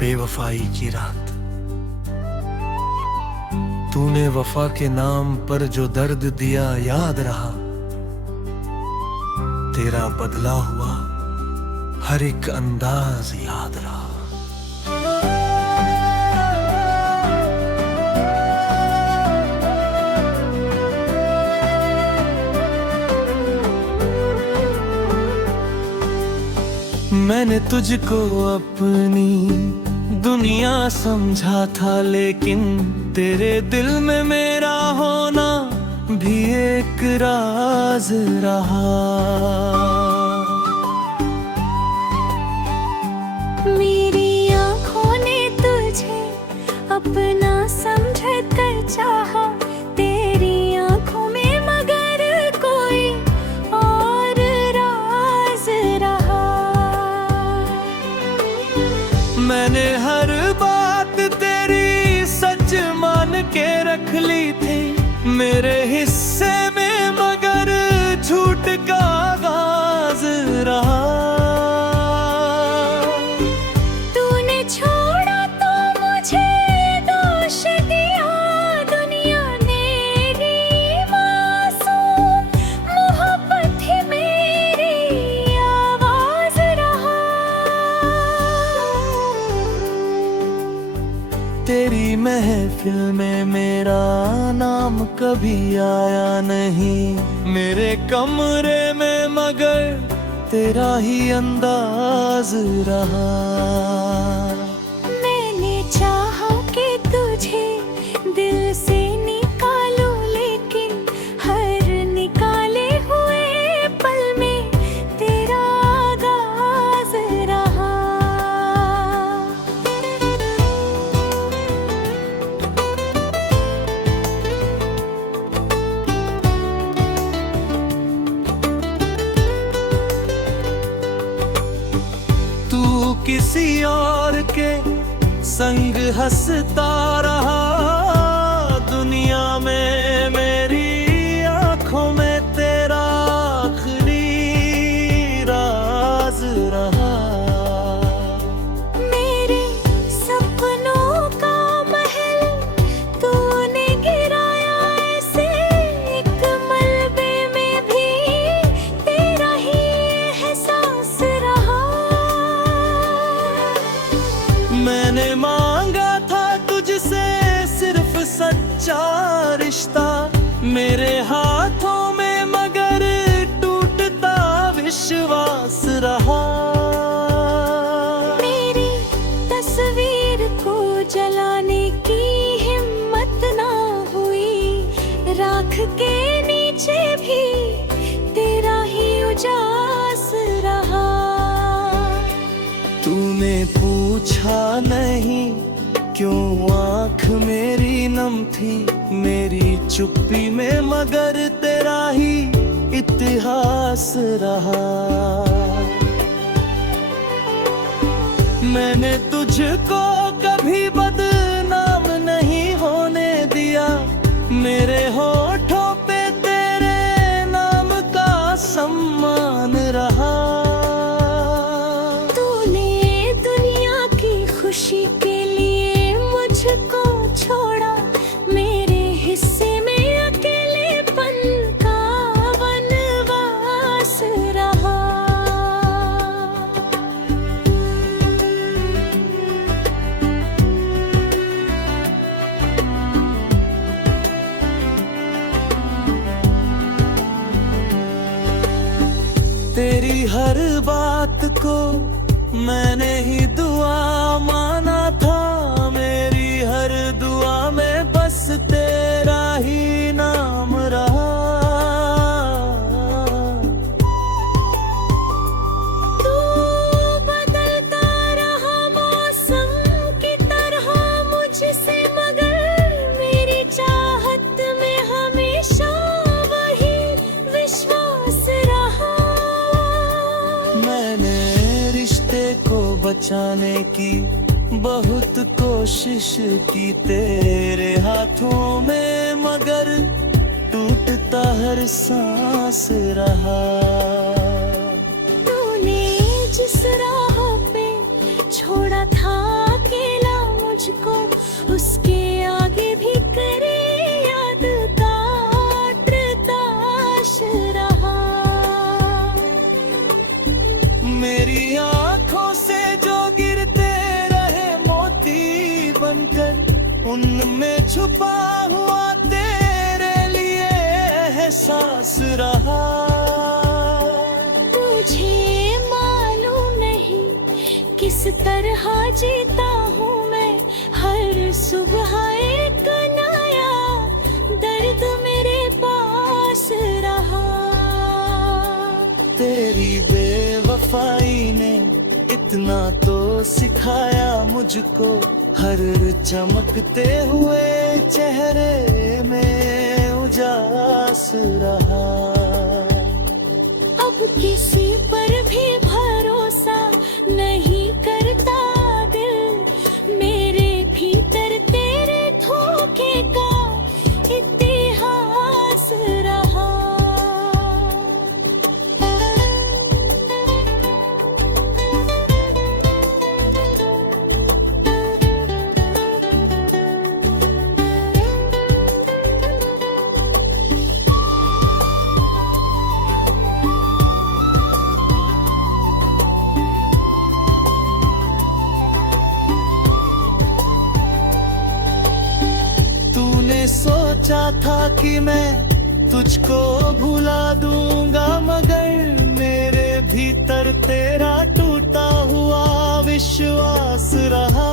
बेवफाई की रात। तूने वफा के नाम पर जो दर्द दिया याद रहा। तेरा बदला हुआ हर एक अंदाज याद रहा। मैंने तुझको अपनी दुनिया समझा था, लेकिन तेरे दिल में मेरा होना भी एक राज रहा। मेरी आँखों ने तुझे अपना समझ कर चाहा, तेरी आँखों में मगर कोई और राज रहा। मैंने हर बात तेरी सच मान के रख ली थी, मेरे हिस्से में मगर झूठ का आगाज रहा। तूने छोड़ा तो मुझे दोष दिया, दुनिया ने री मासूम मोहब्बत ही मेरी आवाज रहा। तेरी महफिल में मेरा नाम कभी आया नहीं, मेरे कमरे में मगर तेरा ही अंदाज रहा। मैंने चाहा कि तुझे दिल से निकालूं, लेकिन हर निकाले हुए पल में तेरा आगाज रहा। तू किसी और के संग हंसता रहा, दुनिया में मेरी आंखों में तेरा आखिरी राज रहा। मेरे सपनों का महल तूने गिराया ऐसे, एक मलबे में भी तेरा ही एहसास रहा। मैंने मांगा था तुझसे सिर्फ सच्चा रिश्ता, मेरे हाथों में मगर टूटता विश्वास रहा। मेरी तस्वीर को जलाने की हिम्मत ना हुई, राख के नीचे भी तेरा ही उजास रहा। तूने पूछा नहीं क्यों आँख मेरी नम थी, मेरी चुप्पी में मगर तेरा ही इतिहास रहा। मैंने तुझको कभी बदनाम नहीं होने दिया, मेरे होठों पे तेरे नाम का सम्मान रहा। तूने दुनिया की खुशी के लिए मुझको छोड़ा, मेरे हिस्से में अकेलेपन का वनवास रहा। तेरी हर बात को मैंने ही दुआ माना था, मेरी हर दुआ में बस तेरा ही नाम रहा। तू बदलता रहा मौसम की तरह मुझसे, मगर मेरी चाहत में हमेशा वही विश्वास रहा। मैंने रिश्ते को बचाने की बहुत कोशिश की, तेरे हाथों में मगर टूटता हर सांस रहा। तूने जिस राह पे छोड़ा था कि उनमें छुपा हुआ तेरे लिए एहसास रहा। तुझे मालूम नहीं किस तरह जीता हूँ मैं, हर सुबह एक नया दर्द मेरे पास रहा। तेरी बेवफाई ने इतना तो सिखाया मुझको, हर चमकते हुए चेहरे में उजास रहा। अब किसी पर भी भरोसा नहीं करता दिल, मेरे भीतर तेरे धोखे का इतिहास रहा। तूने सोचा था कि मैं तुझको भुला दूंगा, मगर मेरे भीतर तेरा टूटा हुआ विश्वास रहा।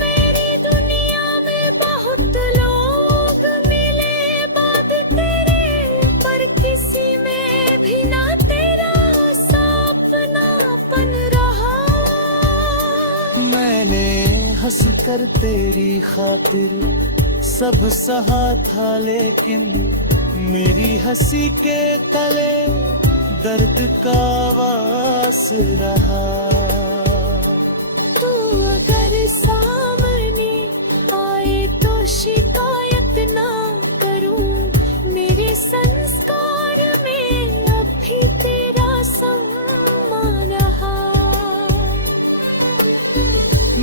मेरी दुनिया में बहुत लोग मिले बाद तेरे, पर किसी में भी ना तेरा सपनापन रहा। मैंने हंस कर तेरी खातिर सब सहा था, लेकिन मेरी हंसी के तले दर्द का वास रहा। तू अगर सामने आए तो शिकायत ना करूं, मेरे संस्कार में अब भी तेरा सम्मान रहा।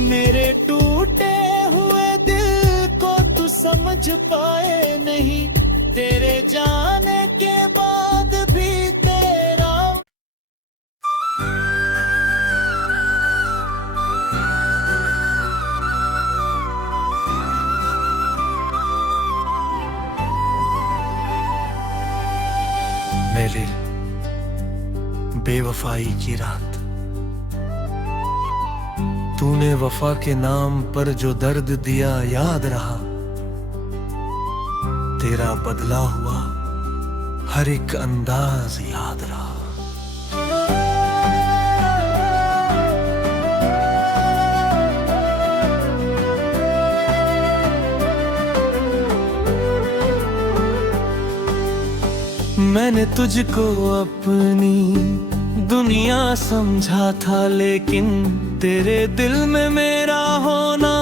मेरे टूटे हुए दिल को तू समझ पाए नहीं, तेरे जाने के बाद भी तेरा। मेरी बेवफाई की रात, तूने वफा के नाम पर जो दर्द दिया याद रहा। तेरा बदला हुआ हर एक अंदाज याद रहा। मैंने तुझको अपनी दुनिया समझा था, लेकिन तेरे दिल में मेरा होना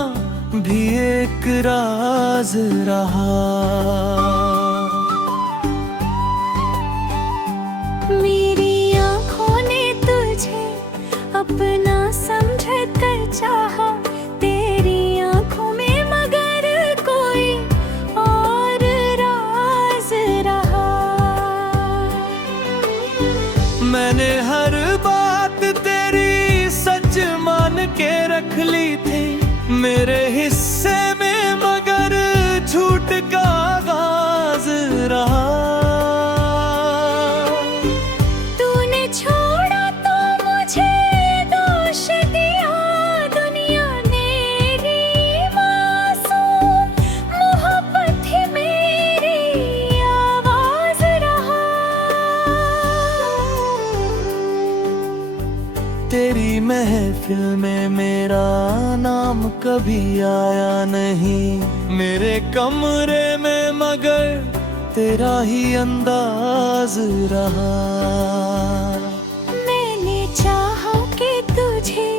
भी एक राज रहा। मेरी आँखों ने तुझे अपना समझ कर चाहा, तेरी आँखों में मगर कोई और राज रहा। मैंने हर बात तेरी सच मान के रख ली थी, मेरे हिस्से में मगर झूठ का आगाज रहा। तूने छोड़ा तो मुझे दोष दिया, दुनिया ने री मासूम मोहब्बत ही मेरी आवाज रहा। तेरी महफिल में मेरा नाम कभी आया नहीं, मेरे कमरे में मगर तेरा ही अंदाज रहा। मैंने चाहा कि तुझे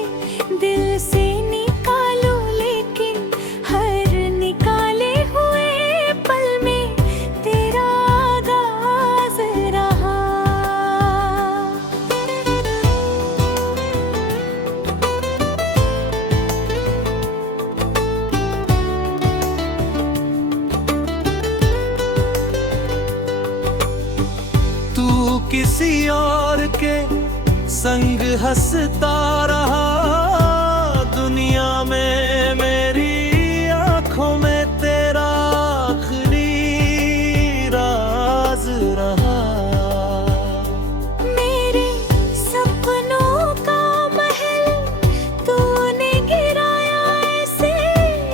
दिल से निकालूं, लेकिन हर निकाले हुए पल में तेरा आगाज रहा। तू किसी और के संग हंसता रहा। दुनिया में मेरी आंखों में तेरा आखिरी राज रहा। मेरे सपनों का महल तूने गिराया ऐसे,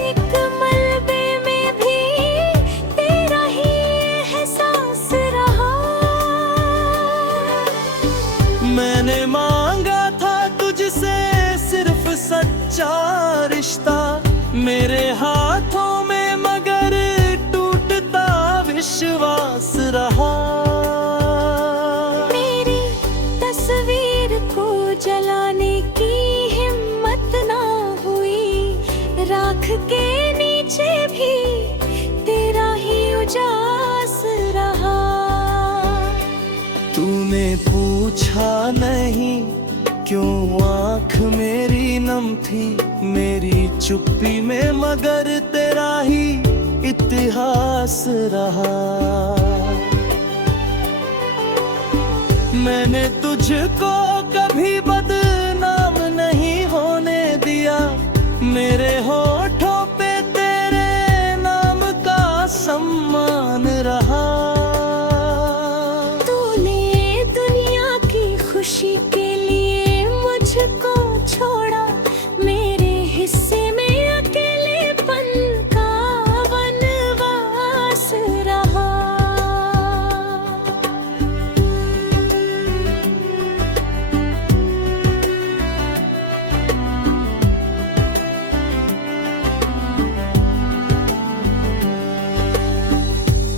एक मलबे में भी तेरा ही एहसास रहा। मैंने मांगा था तुझसे सिर्फ सच्चा रिश्ता, मेरे हाथों में मगर टूटता विश्वास रहा। मेरी तस्वीर को जलाने की हिम्मत ना हुई, राख के नीचे भी तेरा ही उजास रहा। तूने पूछा नहीं क्यों आँख मेरी नम थी, मेरी चुप्पी में मगर तेरा ही इतिहास रहा। मैंने तुझको कभी बदनाम नहीं होने दिया, मेरे होठों पे तेरे नाम का सम्मान रहा। तूने दुनिया की खुशी के लिए मुझको छोड़ा, मेरे हिस्से में अकेलेपन का वनवास रहा।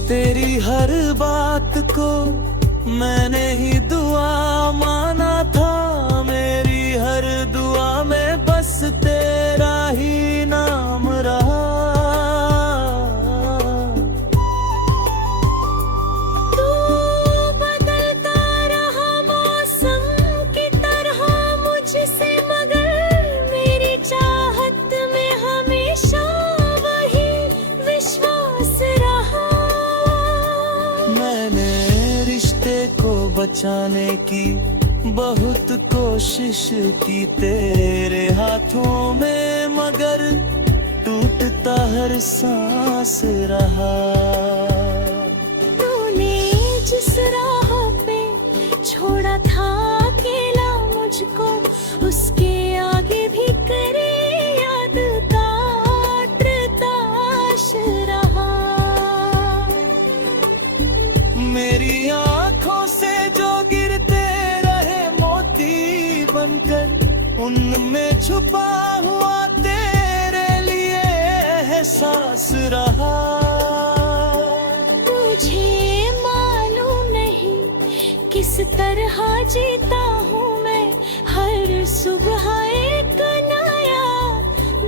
तेरी हर बात को मैंने ही दुआ माना था, मेरी हर दुआ में बस तेरा ही नाम रहा। तू बदलता रहा मौसम की तरह मुझसे, मगर मेरी चाहत में हमेशा वही विश्वास रहा। मैंने रिश्ते को बचाने की बहुत कोशिश की तेरे हाथों में, मगर टूटता हर सांस रहा। तूने जिस राह पे छोड़ा था अकेला मुझको, उसके आगे भी करे याद का त्रताश रहा। मेरी आंखों से जो गिरते रहे मोती बनकर, उनमें छुपा हुआ तेरे लिए एहसास रहा। तुझे मालूम नहीं किस तरह जीता हूँ मैं, हर सुबह एक नया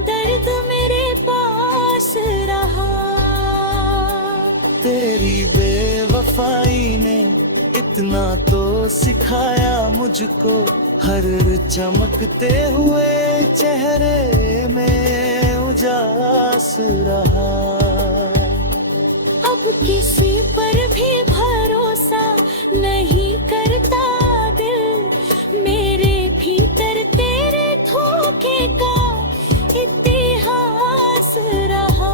दर्द मेरे पास रहा। तेरी बेवफाई ने इतना तो सिखाया मुझको, हर चमकते हुए चेहरे में उजास रहा। अब किसी पर भी भरोसा नहीं करता दिल, मेरे भीतर तेरे धोखे का इतिहास रहा।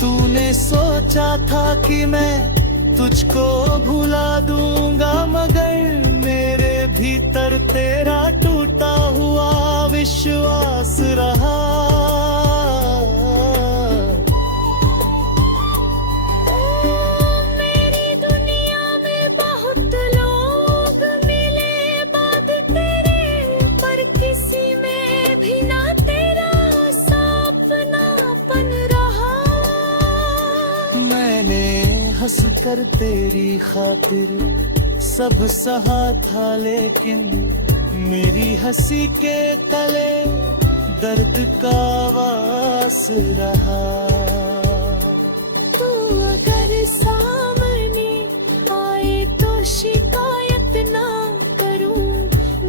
तूने सोचा था कि मैं तुझको भुला दूंगा, मगर मेरे भीतर तेरा टूटा हुआ विश्वास रहा। मेरी दुनिया में बहुत लोग मिले बाद तेरे, पर किसी में भी ना तेरा सपनापन रहा। मैंने हंस कर तेरी खातिर सब सहा था, लेकिन मेरी हंसी के तले दर्द का वास रहा। तू अगर सामने आए तो शिकायत ना करूं,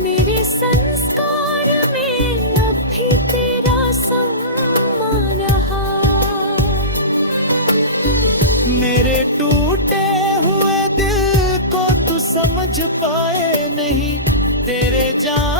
मेरे संस्कार में अब भी तेरा सम्मान रहा। मेरे टूटे हुए दिल को तू समझ पाए नहीं, तेरे जान